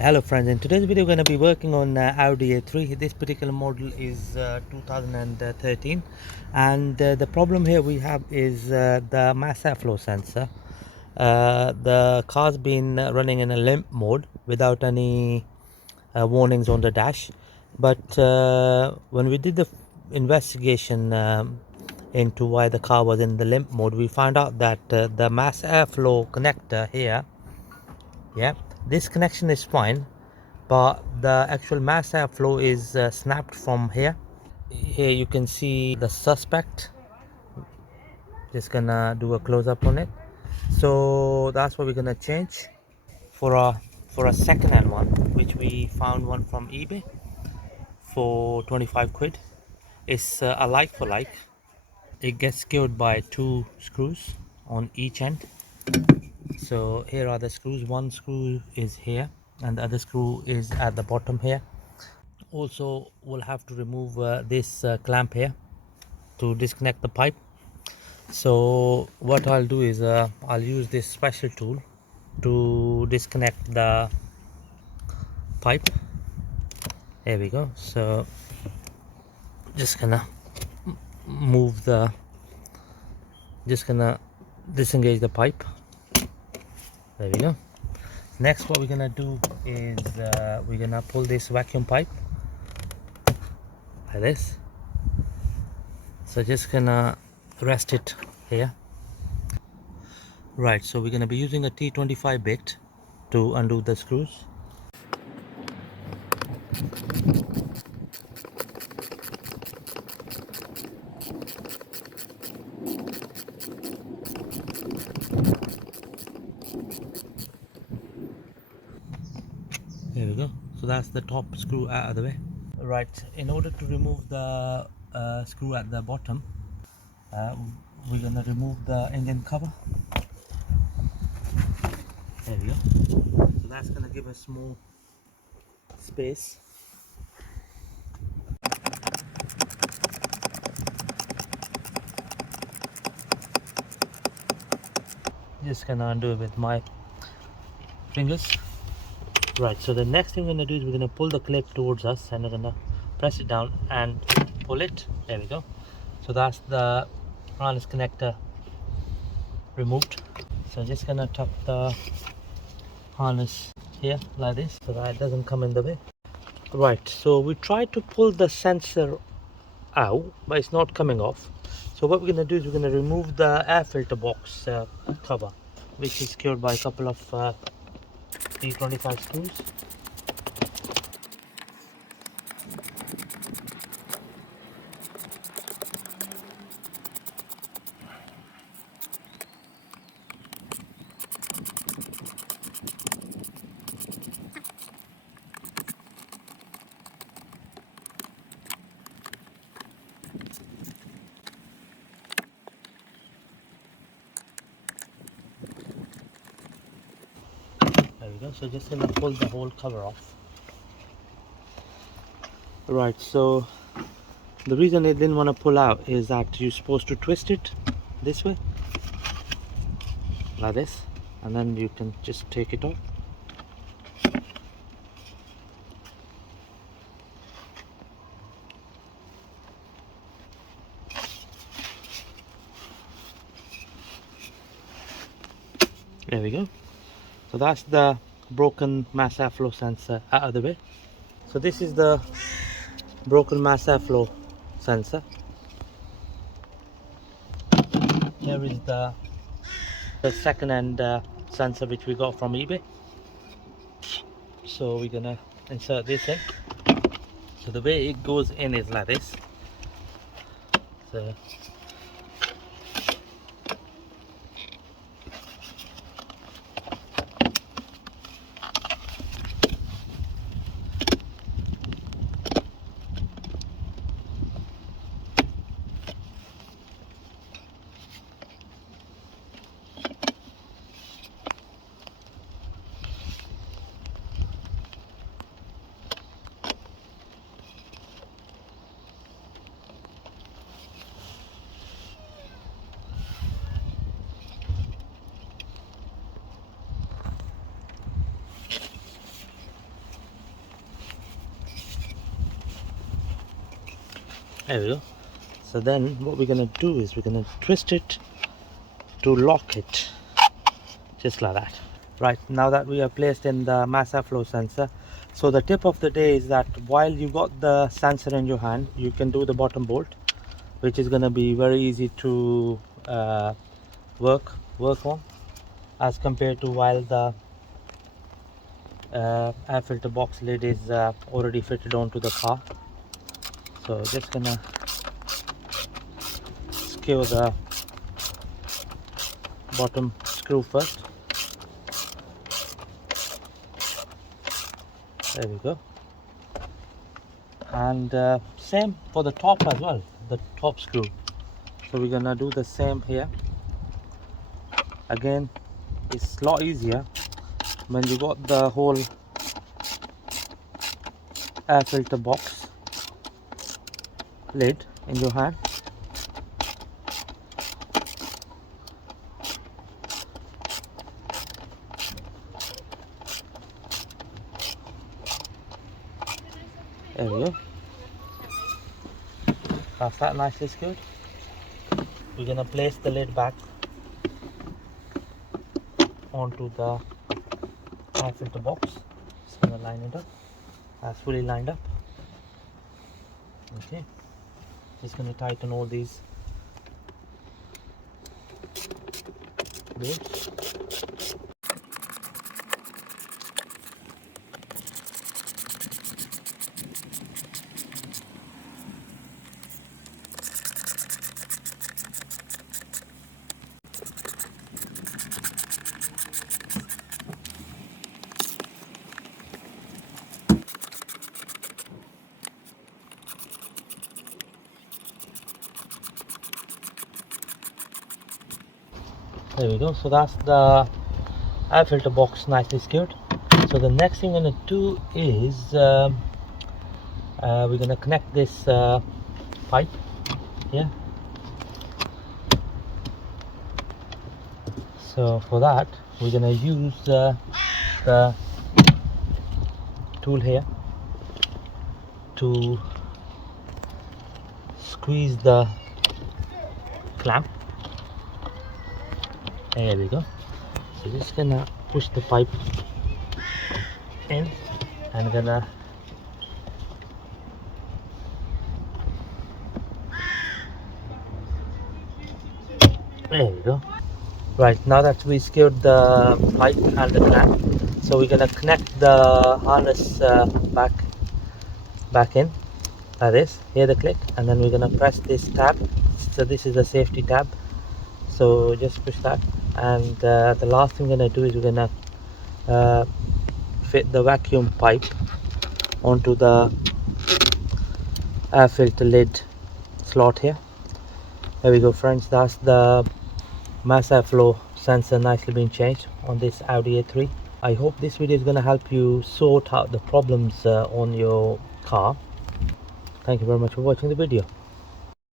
Hello friends, in today's video we're going to be working on Audi A3. This particular model is 2013, and the problem here we have is the mass airflow sensor. The car's been running in a limp mode without any warnings on the dash, but when we did the investigation into why the car was in the limp mode, we found out that the mass airflow connector here, yeah, this connection is fine, but the actual mass airflow is snapped from here. Here you can see the suspect. Just gonna do a close-up on it. So that's what we're gonna change for a second-hand one, which we found one from eBay for 25 quid. It's a like for like. It gets secured by two screws on each end. So here are the screws. One screw is here and the other screw is at the bottom here. Also, we'll have to remove this clamp here to disconnect the pipe. So what I'll do is I'll use this special tool to disconnect the pipe. There we go. So just gonna move the just gonna disengage the pipe. There we go. Next, what we're gonna do is we're gonna pull this vacuum pipe like this. So just gonna rest it here. Right, so we're gonna be using a T25 bit to undo the screws. There we go. So that's the top screw out of the way. Right, in order to remove the screw at the bottom, uh, we're gonna remove the engine cover. There we go. So that's gonna give us more space. Just gonna undo it with my fingers. Right, so the next thing we're gonna do is we're gonna pull the clip towards us and we're gonna press it down and pull it. There we go. So that's the harness connector removed. So just gonna tuck the harness here like this so that it doesn't come in the way. Right, so we tried to pull the sensor out, but it's not coming off. So what we're gonna do is we're gonna remove the air filter box cover, which is secured by a couple of T25 screws. There we go. So just gonna pull the whole cover off. Right, so the reason it didn't want to pull out is that you're supposed to twist it this way, like this, and then you can just take it off. There we go. So that's the broken mass airflow sensor out of the way. So this is the broken mass airflow sensor. Here is the second-hand sensor which we got from eBay. So we're gonna insert this in. So the way it goes in is like this. So There we go. So then what we're going to do is we're going to twist it to lock it, just like that. Right, now that we are placed in the mass airflow sensor, so the tip of the day is that while you got the sensor in your hand, you can do the bottom bolt, which is going to be very easy to work on, as compared to while the air filter box lid is already fitted onto the car. So just gonna secure the bottom screw first. There we go. And same for the top as well, the top screw. So we're gonna do the same here. Again, it's a lot easier when you got the whole air filter box lid in your hand. There we go. That's that nicely secured. We're gonna place the lid back onto the air filter box. Just gonna line it up. That's fully lined up. Okay. Just gonna tighten all these bolts. There we go. So that's the air filter box nicely secured. So the next thing I'm going to do is we're going to connect this pipe here. So for that we're going to use the tool here to squeeze the clamp. There we go. So just gonna push the pipe in and gonna there we go. Right, now that we secured the pipe and the clamp, so we're gonna connect the harness back in like this. Hear the click, and then we're gonna press this tab. So this is the safety tab, so just push that. And the last thing we're gonna do is we're gonna fit the vacuum pipe onto the air filter lid slot here. There we go, friends. That's the mass airflow sensor nicely being changed on this Audi A3. I hope this video is going to help you sort out the problems on your car. Thank you very much for watching the video.